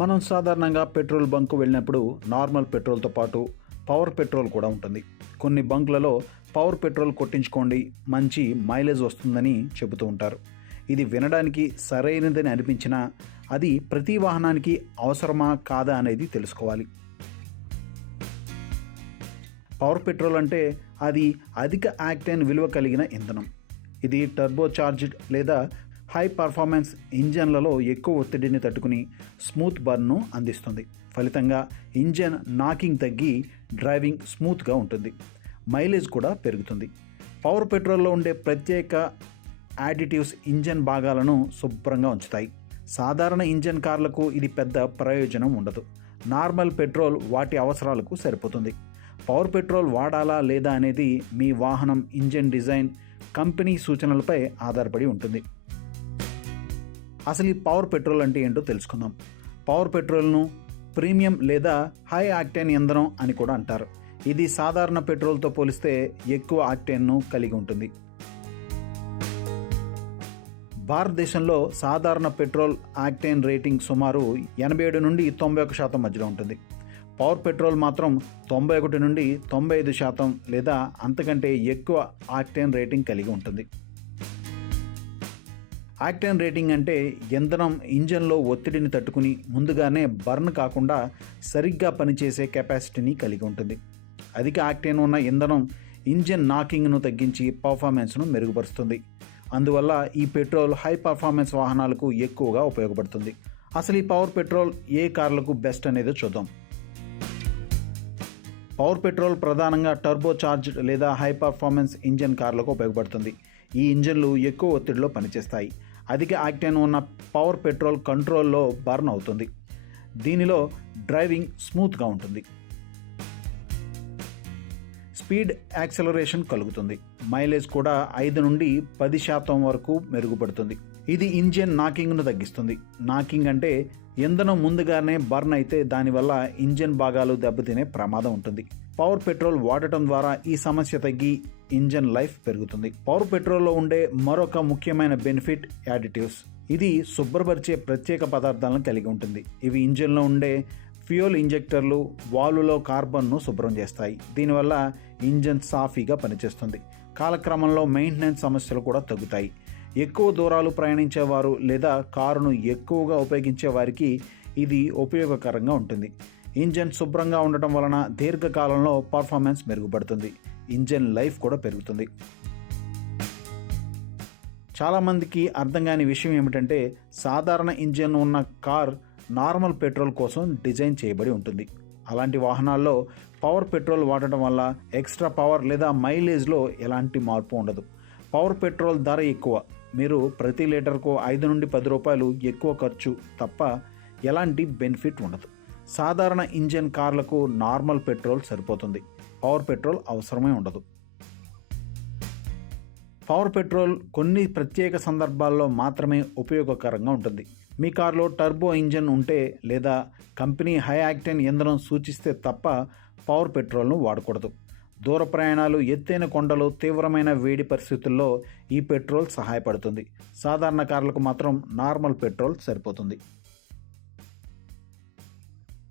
మనం సాధారణంగా petrol bunk వెళ్ళినప్పుడు నార్మల్ పెట్రోల్తో పాటు పవర్ పెట్రోల్ కూడా ఉంటుంది. కొన్ని బంకులలో పవర్ పెట్రోల్ కొట్టించుకోండి, మంచి మైలేజ్ వస్తుందని చెబుతూ ఉంటారు. ఇది వినడానికి సరైనదని అనిపించినా అది ప్రతి వాహనానికి అవసరమా కాదా అనేది తెలుసుకోవాలి. పవర్ పెట్రోల్ అంటే అది అధిక ఆక్టేన్ విలువ కలిగిన ఇంధనం. ఇది టర్బో చార్జ్డ్ లేదా హై పర్ఫార్మెన్స్ ఇంజన్లలో ఎక్కువ ఒత్తిడిని తట్టుకుని స్మూత్ బర్న్ను అందిస్తుంది. ఫలితంగా ఇంజన్ నాకింగ్ తగ్గి డ్రైవింగ్ స్మూత్గా ఉంటుంది. మైలేజ్ కూడా పెరుగుతుంది. పవర్ పెట్రోల్లో ఉండే ప్రత్యేక యాడిటివ్స్ ఇంజన్ భాగాలను శుభ్రంగా ఉంచుతాయి. సాధారణ ఇంజన్ కార్లకు ఇది పెద్ద ప్రయోజనం ఉండదు. నార్మల్ పెట్రోల్ వాటి అవసరాలకు సరిపోతుంది. పవర్ పెట్రోల్ వాడాలా లేదా అనేది మీ వాహనం ఇంజన్ డిజైన్, కంపెనీ సూచనలపై ఆధారపడి ఉంటుంది. అసలు ఈ పవర్ పెట్రోల్ అంటే ఏంటో తెలుసుకుందాం. పవర్ పెట్రోల్ను ప్రీమియం లేదా హై ఆక్టేన్ ఇంధనం అని కూడా అంటారు. ఇది సాధారణ పెట్రోల్తో పోలిస్తే ఎక్కువ ఆక్టేన్ను కలిగి ఉంటుంది. భారతదేశంలో సాధారణ పెట్రోల్ ఆక్టేన్ రేటింగ్ సుమారు 87 నుండి 91% మధ్యలో ఉంటుంది. పవర్ పెట్రోల్ మాత్రం 91 నుండి 95% లేదా అంతకంటే ఎక్కువ ఆక్టేన్ రేటింగ్ కలిగి ఉంటుంది. ఆక్టేన్ రేటింగ్ అంటే ఇంధనం ఇంజన్లో ఒత్తిడిని తట్టుకుని ముందుగానే బర్న్ కాకుండా సరిగ్గా పనిచేసే కెపాసిటీని కలిగి ఉంటుంది. అధిక ఆక్టేన్ ఉన్న ఇంధనం ఇంజన్ నాకింగ్ను తగ్గించి పర్ఫార్మెన్స్ను మెరుగుపరుస్తుంది. అందువల్ల ఈ పెట్రోల్ హై పర్ఫార్మెన్స్ వాహనాలకు ఎక్కువగా ఉపయోగపడుతుంది. అసలు ఈ పవర్ పెట్రోల్ ఏ కార్లకు బెస్ట్ అనేది చూద్దాం. పవర్ పెట్రోల్ ప్రధానంగా టర్బో చార్జ్డ్ లేదా హై పర్ఫార్మెన్స్ ఇంజన్ కార్లకు ఉపయోగపడుతుంది. ఈ ఇంజన్లు ఎక్కువ ఒత్తిడిలో పనిచేస్తాయి. అధిక ఆక్టేన్ ఉన్న పవర్ పెట్రోల్ కంట్రోల్లో బర్న్ అవుతుంది. దీనిలో డ్రైవింగ్ స్మూత్గా ఉంటుంది. స్పీడ్ యాక్సలరేషన్ కలుగుతుంది. మైలేజ్ కూడా 5 నుండి 10% వరకు మెరుగుపడుతుంది. ఇది ఇంజిన్ నాకింగ్ను తగ్గిస్తుంది. నాకింగ్ అంటే ఇంధనం ముందుగానే బర్న్ అయితే దానివల్ల ఇంజిన్ భాగాలు దెబ్బతినే ప్రమాదం ఉంటుంది. పవర్ పెట్రోల్ వాడటం ద్వారా ఈ సమస్య తగ్గి ఇంజిన్ లైఫ్ పెరుగుతుంది. పవర్ పెట్రోల్లో ఉండే మరొక ముఖ్యమైన బెనిఫిట్ యాడిటివ్స్. ఇది శుభ్రపరిచే ప్రత్యేక పదార్థాలను కలిగి ఉంటుంది. ఇవి ఇంజిన్లో ఉండే ఫ్యూయల్ ఇంజెక్టర్లు, వాల్వ్లో కార్బన్ను శుభ్రం చేస్తాయి. దీనివల్ల ఇంజిన్ సాఫీగా పనిచేస్తుంది. కాలక్రమంలో మెయింటెనెన్స్ సమస్యలు కూడా తగ్గుతాయి. ఎక్కువ దూరాలు ప్రయాణించేవారు లేదా కారును ఎక్కువగా ఉపయోగించే వారికి ఇది ఉపయోగకరంగా ఉంటుంది. ఇంజిన్ శుభ్రంగా ఉండటం వలన దీర్ఘకాలంలో పర్ఫార్మెన్స్ మెరుగుపడుతుంది. ఇంజిన్ లైఫ్ కూడా పెరుగుతుంది. చాలామందికి అర్థం కాని విషయం ఏమిటంటే సాధారణ ఇంజిన్ ఉన్న కార్ నార్మల్ పెట్రోల్ కోసం డిజైన్ చేయబడి ఉంటుంది. అలాంటి వాహనాల్లో పవర్ పెట్రోల్ వాడటం వల్ల ఎక్స్ట్రా పవర్ లేదా మైలేజ్లో ఎలాంటి మార్పు ఉండదు. పవర్ పెట్రోల్ ధర ఎక్కువ. మీరు ప్రతి లీటర్కు 5 నుండి 10 రూపాయలు ఎక్కువ ఖర్చు తప్ప ఎలాంటి బెనిఫిట్ ఉండదు. సాధారణ ఇంజిన్ కార్లకు నార్మల్ పెట్రోల్ సరిపోతుంది. పవర్ పెట్రోల్ అవసరమే ఉండదు. పవర్ పెట్రోల్ కొన్ని ప్రత్యేక సందర్భాల్లో మాత్రమే ఉపయోగకరంగా ఉంటుంది. మీ కారులో టర్బో ఇంజిన్ ఉంటే లేదా కంపెనీ హై ఆక్టేన్ ఇంధనం సూచిస్తే తప్ప పవర్ పెట్రోల్ను వాడకూడదు. దూర ప్రయాణాలు, ఎత్తైన కొండలు, తీవ్రమైన వేడి పరిస్థితుల్లో ఈ పెట్రోల్ సహాయపడుతుంది. సాధారణ కార్లకు మాత్రం నార్మల్ పెట్రోల్ సరిపోతుంది.